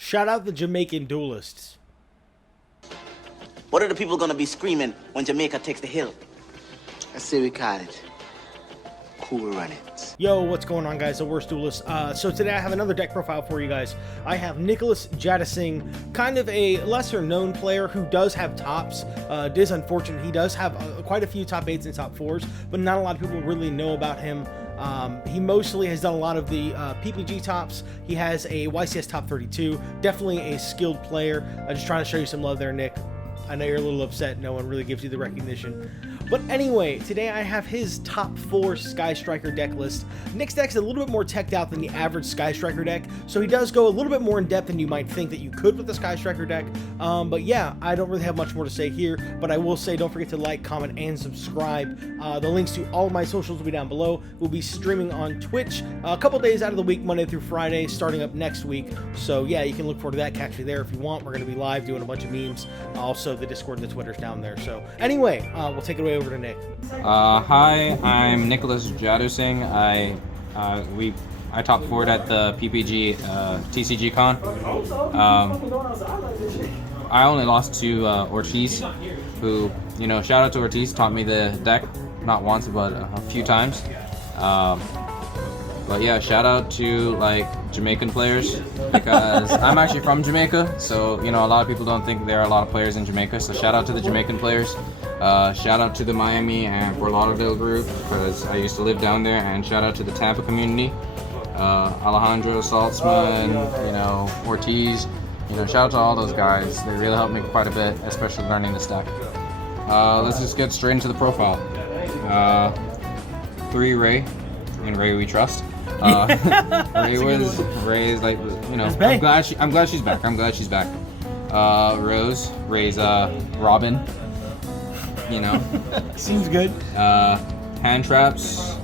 Shout out the Jamaican duelists. What are the people gonna be screaming when Jamaica takes the hill? I say we call it Cool Runnings. Yo, what's going on, guys? The Worst Duelist. So today I have another deck profile for you guys. I have Nicholas JADUSINGH, kind of a lesser known player who does have tops. It is unfortunate. He does have quite a few top 8s and top 4s, but not a lot of people really know about him. He mostly has done a lot of the PPG tops. He has a YCS top 32. Definitely a skilled player. I'm just trying to show you some love there, Nick. I know you're a little upset. No one really gives you the recognition. But anyway, today I have his top 4 Sky Striker deck list. Nick's deck's a little bit more teched out than the average Sky Striker deck, so he does go a little bit more in depth than you might think that you could with the Sky Striker deck. But yeah, I don't really have much more to say here, but I will say don't forget to like, comment, and subscribe. The links to all of my socials will be down below. We'll be streaming on Twitch a couple days out of the week, Monday through Friday, starting up next week. So yeah, you can look forward to that. Catch me there if you want. We're going to be live doing a bunch of memes. Also, the Discord and the Twitter's down there. So anyway, we'll take it away over to Nick. Hi, I'm Nicholas JADUSINGH. I top 4'd at the PPG TCG Con. I only lost to Ortiz, who, you know, shout out to Ortiz, taught me the deck, not once but a few times. But yeah, shout out to like Jamaican players, because I'm actually from Jamaica, so you know a lot of people don't think there are a lot of players in Jamaica. So shout out to the Jamaican players. Shout out to the Miami and Fort Lauderdale group, because I used to live down there. And shout out to the Tampa community, Alejandro, Saltzman, you know, Ortiz. You know, shout out to all those guys. They really helped me quite a bit, especially learning this deck. Let's just get straight into the profile. 3 Ray, in Ray we trust. Ray's like, you know, I'm glad she's back. Ray's Robin, you know. Seems good. Hand traps,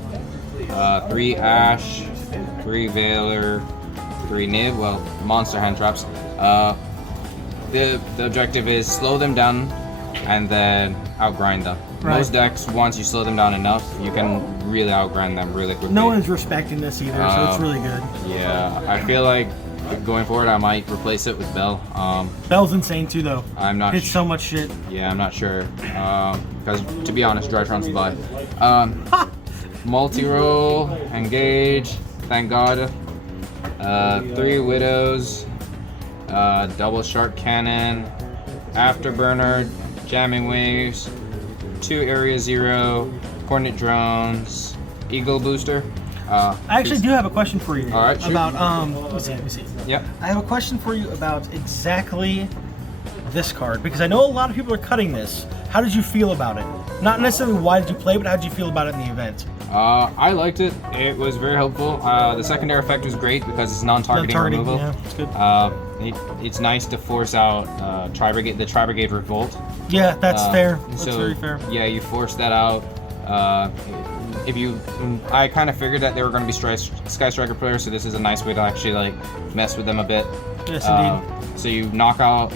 3 Ash, 3 Veiler, 3 Nib, well, monster hand traps. The objective is slow them down and then outgrind them. Right. Most decks, once you slow them down enough, you can really outgrind them really quickly. No one's respecting this either, so it's really good. Yeah, I feel like going forward, I might replace it with Bell. Bell's insane too, though. I'm not. It's so much shit. Yeah, I'm not sure. Because to be honest, Drytron's fly. Multi-roll, engage. Thank God. 3 Widows. Double shark cannon. Afterburner. Jamming waves. 2 Area 0. Coordinate drones. Eagle booster. I actually do have a question for you. All right, shoot. About let me see. Yep. I have a question for you about exactly this card, because I know a lot of people are cutting this. How did you feel about it? Not necessarily why did you play, but how did you feel about it in the event? I liked it. It was very helpful. The secondary effect was great because it's non-targeting removal. Yeah, it's good. It's nice to force out the Tri-Brigade Revolt. Yeah, that's fair. That's very fair. Yeah, you force that out. I kind of figured that they were going to be Sky Striker players, so this is a nice way to actually like mess with them a bit. Yes, indeed. So you knock out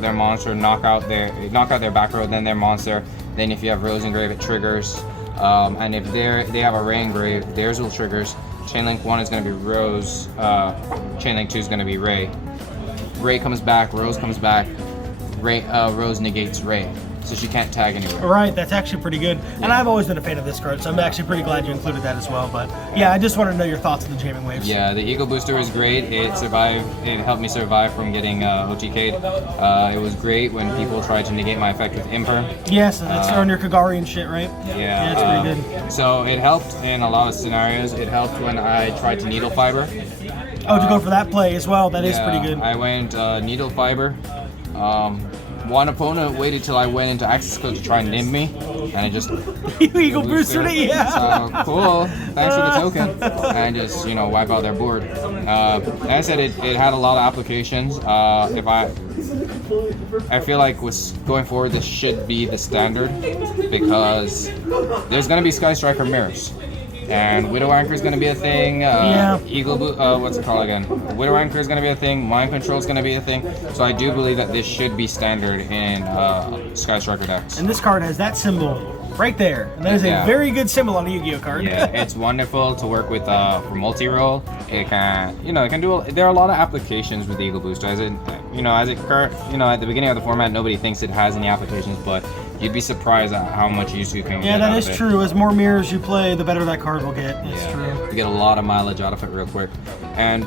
their monster, knock out their back row, then their monster. Then if you have Rose Engrave, it triggers. And if they have a Ray Engrave, theirs will triggers. Chainlink 1 is going to be Rose. Chainlink 2 is going to be Ray. Ray comes back. Rose comes back. Rose negates Ray, so she can't tag anywhere. Right, that's actually pretty good. Yeah. And I've always been a fan of this card, so I'm actually pretty glad you included that as well. But yeah, I just wanted to know your thoughts on the jamming waves. Yeah, the Eagle Booster was great. It helped me survive from getting OTK'd. It was great when people tried to negate my effect with Imper. Yes, that's on your Kagari and shit, right? Yeah, it's pretty good. So it helped in a lot of scenarios. It helped when I tried to Needle Fiber. Oh, to go for that play as well. That is pretty good. I went Needle Fiber. One opponent waited till I went into access code to try and name me, and I just Eagle boosted it, yeah. So cool, thanks for the token, and just, you know, wipe out their board. As I said, it had a lot of applications. I feel like going forward, this should be the standard, because there's gonna be Sky Striker mirrors. And Widow Anchor is going to be a thing. Eagle Boot, what's it called again? Widow Anchor is going to be a thing. Mind Control is going to be a thing. So I do believe that this should be standard in Sky Striker decks. And this card has that symbol right there. And that is a very good symbol on a Yu-Gi-Oh card. Yeah, it's wonderful to work with for multi-roll. It can, it can do. There are a lot of applications with the Eagle Booster. At the beginning of the format, nobody thinks it has any applications, but you'd be surprised at how much use you can get. Yeah, that is true. As more mirrors you play, the better that card will get. It's true. You get a lot of mileage out of it real quick. And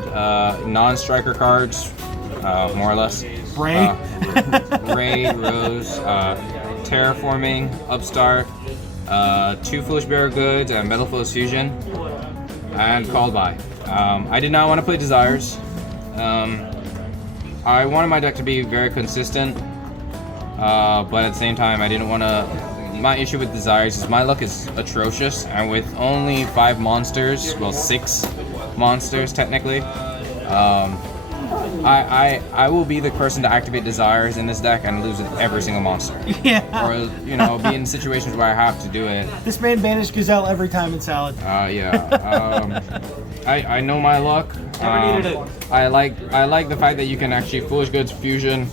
non-striker cards, more or less. Ray. Ray, Rose, Terraforming, Upstart, 2 Foolish Bearer Goods, and Metal Flows Fusion, and Called By. I did not want to play Desires. I wanted my deck to be very consistent, but at the same time, I didn't want to. My issue with Desires is my luck is atrocious, and with only 5 monsters, well, 6 monsters technically, I will be the person to activate Desires in this deck and lose every single monster. Yeah. Or be in situations where I have to do it. This man banished Gazelle every time in Salad. I know my luck. Never needed it. I like the fact that you can actually Foolish Goods Fusion,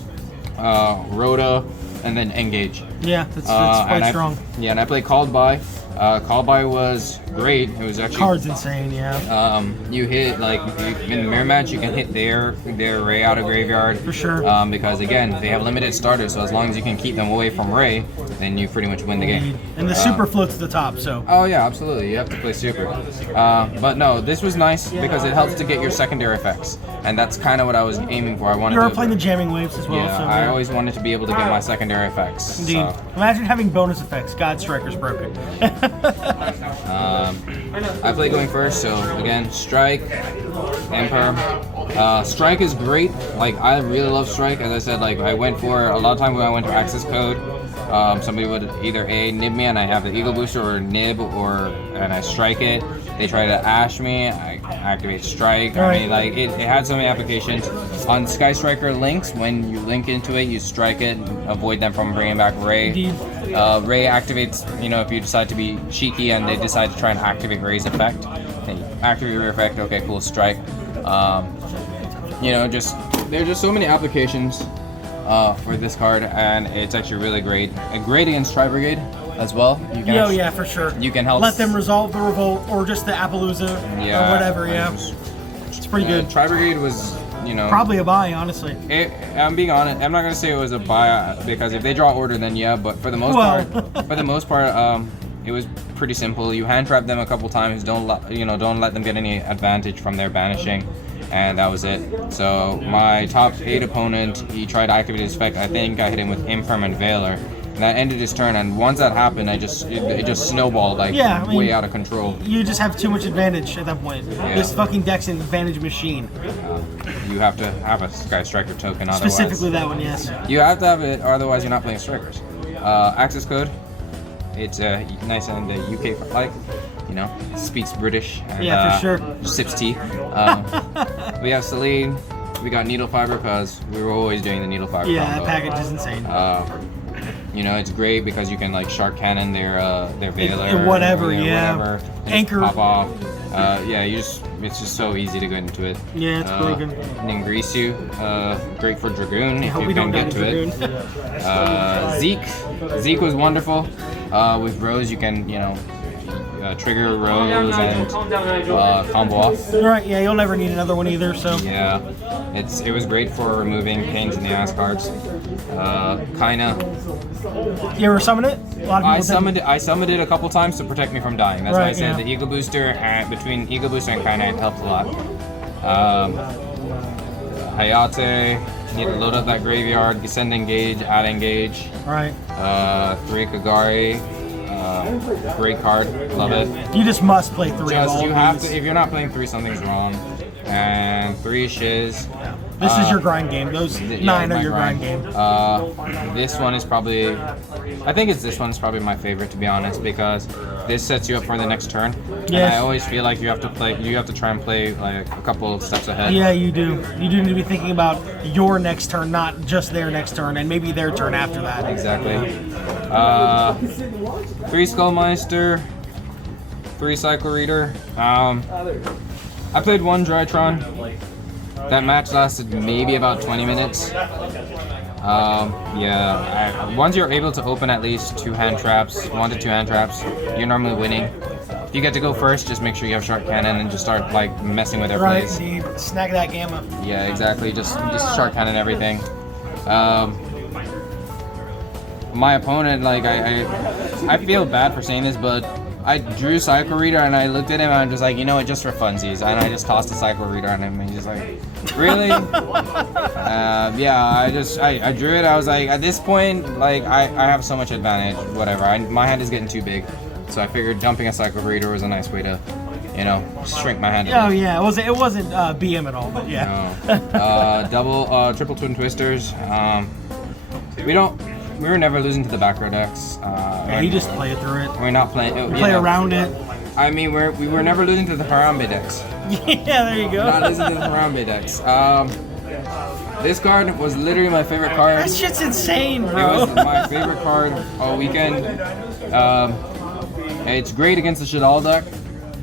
Rhoda, and then engage. Yeah, that's quite strong. Yeah, and I played Called By. Called By was great. It was actually card's insane. Yeah. You hit in the mirror match, you can hit their Ray out of graveyard for sure. Because again, they have limited starters, so as long as you can keep them away from Ray, then you pretty much win the game. And the super floats to the top. So. Oh yeah, absolutely. You have to play super. But no, this was nice because it helps to get your secondary effects, and that's kind of what I was aiming for. I wanted. You were playing the jamming waves as well. Yeah, so, I always wanted to be able to get my secondary effects. Indeed. So. Imagine having bonus effects. God, Striker's broken. I play going first, so again, Strike, Emperor. Strike is great. I really love Strike. As I said, I went for a lot of time when I went for access code. Somebody would either nib me and I have the Eagle Booster, or nib, and I strike it. They try to ash me, I activate Strike. Right. I mean, it had so many applications. On Sky Striker links, when you link into it, you strike it, avoid them from bringing back Ray. Indeed. Ray activates, if you decide to be cheeky and they decide to try and activate Ray's effect. Then you activate Ray effect, okay, cool, strike. There's just so many applications for this card, and it's actually really great. And great against Tri-Brigade as well. You can yeah, for sure. You can help. Let them resolve the revolt, or just the Appaloosa, or whatever, It's pretty good. Tri-Brigade was, probably a buy, honestly. I'm being honest. I'm not gonna say it was a buy because if they draw order, then yeah. But for the most part, it was pretty simple. You hand trap them a couple times. Don't let them get any advantage from their banishing, and that was it. So my top 8 opponent, he tried to activate his effect. I think I hit him with Impermanent Veiler. And that ended his turn, and once that happened, it just snowballed way out of control. You just have too much advantage at that point. Yeah. This fucking deck's an advantage machine. You have to have a Sky Striker token, otherwise. Specifically that one, yes. You have to have it, otherwise you're not playing strikers. Access code, it's nice and UK-like, speaks British. And, for sure. Sips tea. We have Celine. We got Needle Fiber because we were always doing the Needle Fiber. Yeah, combo. that package is insane. It's great because you can Shark Cannon their Veiler. Whatever. Anchor. Pop off. It's just so easy to get into it. Yeah, it's pretty good. Ningrisu, great for Dragoon if you can get to it. Zeke was wonderful. With Rose, you can trigger Rose and combo off. Right, yeah, you'll never need another one either, so. Yeah, it was great for removing pains in the ass cards. You ever summon it? A lot of people I summoned it a couple times to protect me from dying. That's why I said the Eagle Booster, between Eagle Booster and Kaina, it helped a lot. Hayate, need to load up that graveyard, send engage, add engage. Right. 3 Kagari, great card, love it. You just must play 3 of all you have to, if you're not playing 3, something's wrong. And 3 Shiz. This is your grind game. Those 9 are your grind game. This one is probably, I think this one is probably my favorite, to be honest, because this sets you up for the next turn. Yes. And I always feel like you have to try and play a couple of steps ahead. Yeah, you do. You do need to be thinking about your next turn, not just their next turn, and maybe their turn after that. Exactly. 3 Skullmeister. 3 Cycle Reader. I played 1 Drytron. That match lasted maybe about 20 minutes. Once you're able to open at least 2 hand traps, 1 to 2 hand traps, you're normally winning. If you get to go first, just make sure you have Shark Cannon and just start like messing with their plays. Right, indeed. Snag that gamma. Yeah, exactly. Just Shark Cannon everything. My opponent, like I feel bad for saying this, but I drew Cycle Reader and I looked at him and I'm just like, you know what, just for funsies, and I just tossed a Cycle Reader on him and he's just like, really? I drew it. I was like, at this point, like I have so much advantage, whatever. My hand is getting too big, so I figured dumping a Cycle Reader was a nice way to, you know, shrink my hand. Oh yeah, it wasn't BM at all, but yeah. No. Triple Twin Twisters. We were never losing to the back row decks. Yeah, you just play through it. We're not playing. Play around it. I mean, we were never losing to the Harambe decks. Yeah, there you go. Not losing to the Harambe decks. This card was literally my favorite card. That shit's insane, bro. It was my favorite card all weekend. It's great against the Shadal deck.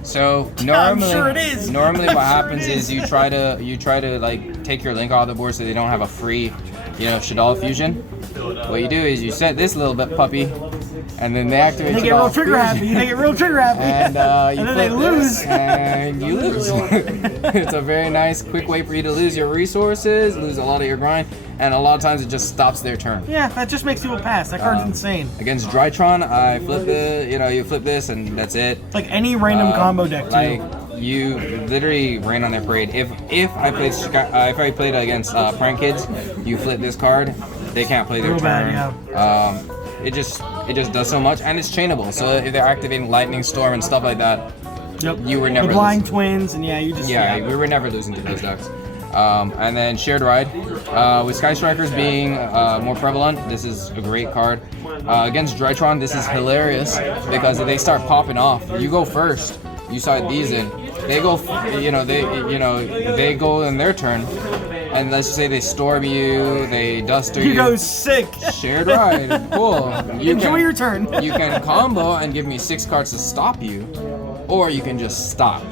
So normally, I'm sure it is. Normally, what happens is you try to like take your Link off the board so they don't have a free, you know, Shadal fusion. What you do is you set this little bit puppy, and then they activate. They get real trigger happy. They get real trigger happy. And you and then they lose. And you lose. It's a very nice, quick way for you to lose your resources, lose a lot of your grind, and a lot of times it just stops their turn. Yeah, that just makes people pass. That card's insane. Against Drytron, I flip it. You know, you flip this, and that's it. It's like any random combo deck too. Like you literally rain on their parade. If I played against Prank Kids, you flip this card. They can't play their Real turn. bad, yeah. It just does so much, and it's chainable. So if they're activating Lightning Storm and stuff like that, Yep. you were never the Blind losing. Twins, and we were never losing to those decks. And then Shared Ride, with Sky Strikers being more prevalent, this is a great card. Against Drytron, this is hilarious because if they start popping off, you go first. You side these in. They go, they go in their turn. And let's just say they storm you, they duster you. You go sick. Shared Ride, cool. Enjoy your turn. You can combo and give me 6 cards to stop you, or you can just stop.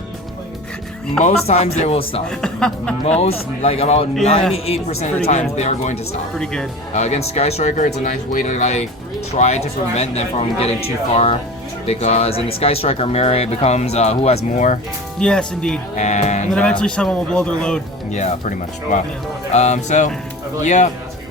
Most times they will stop. Like about 98% of the times they are going to stop. Pretty good. Against Sky Striker, it's a nice way to like try to prevent them from getting too far. Because in the Sky Striker mirror, it becomes who has more. Yes, indeed. And then eventually someone will blow their load. Yeah, pretty much. Wow.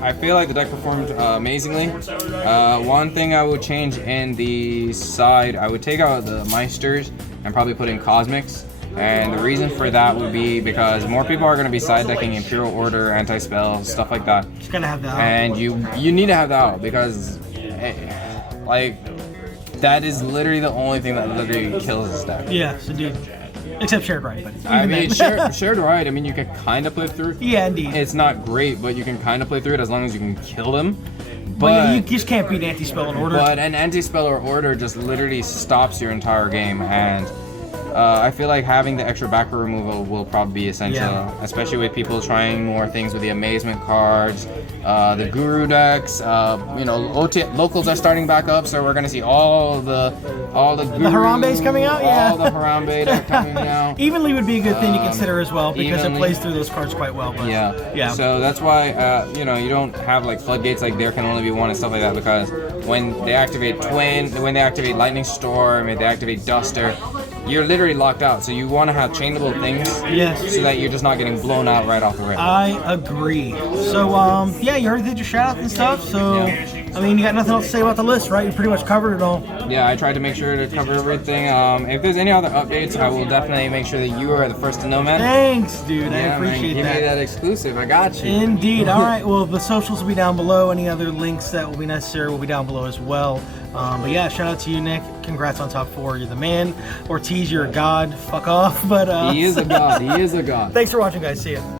I feel like the deck performed amazingly. One thing I would change in the side, I would take out the Meisters and probably put in Cosmics. And the reason for that would be because more people are going to be side decking Imperial Order, Anti-Spell, stuff like that. Just gotta have that out. And you need to have that out because, that is literally the only thing that literally kills this deck. Yes, indeed. Except Shared Ride. But I mean, shared Ride, I mean, you can kind of play through. Yeah, indeed. It's not great, but you can kind of play through it as long as you can kill them. But you just can't beat Anti-Spell and Order. But an Anti-Spell or Order just literally stops your entire game, and I feel like having the extra backer removal will probably be essential, especially with people trying more things with the Amazement cards, the Guru decks. Locals are starting back up, so we're gonna see all the Guru, the Harambe's coming out. All the Harambe deck coming out. Evenly would be a good thing to consider as well because Evenly. it plays through those cards quite well. But yeah. So that's why you don't have like floodgates, like there can only be one and stuff like that, because when they activate Twin, when they activate Lightning Storm, if they activate Duster, you're literally locked out. So you want to have chainable things, so that you're just not getting blown out right off the rip. I agree. So you already did your shout outs and stuff. So I mean, you got nothing else to say about the list, right? You pretty much covered it all. Yeah, I tried to make sure to cover everything. If there's any other updates, I will definitely make sure that you are the first to know, man. Thanks, dude. I appreciate Give that. me that exclusive. I got you. Indeed. All right. Well, the socials will be down below. Any other links that will be necessary will be down below as well. But yeah, shout out to you, Nick. Congrats on top 4. You're the man. Ortiz, you're a god. Fuck off. But he is a god. He is a god. Thanks for watching, guys. See ya.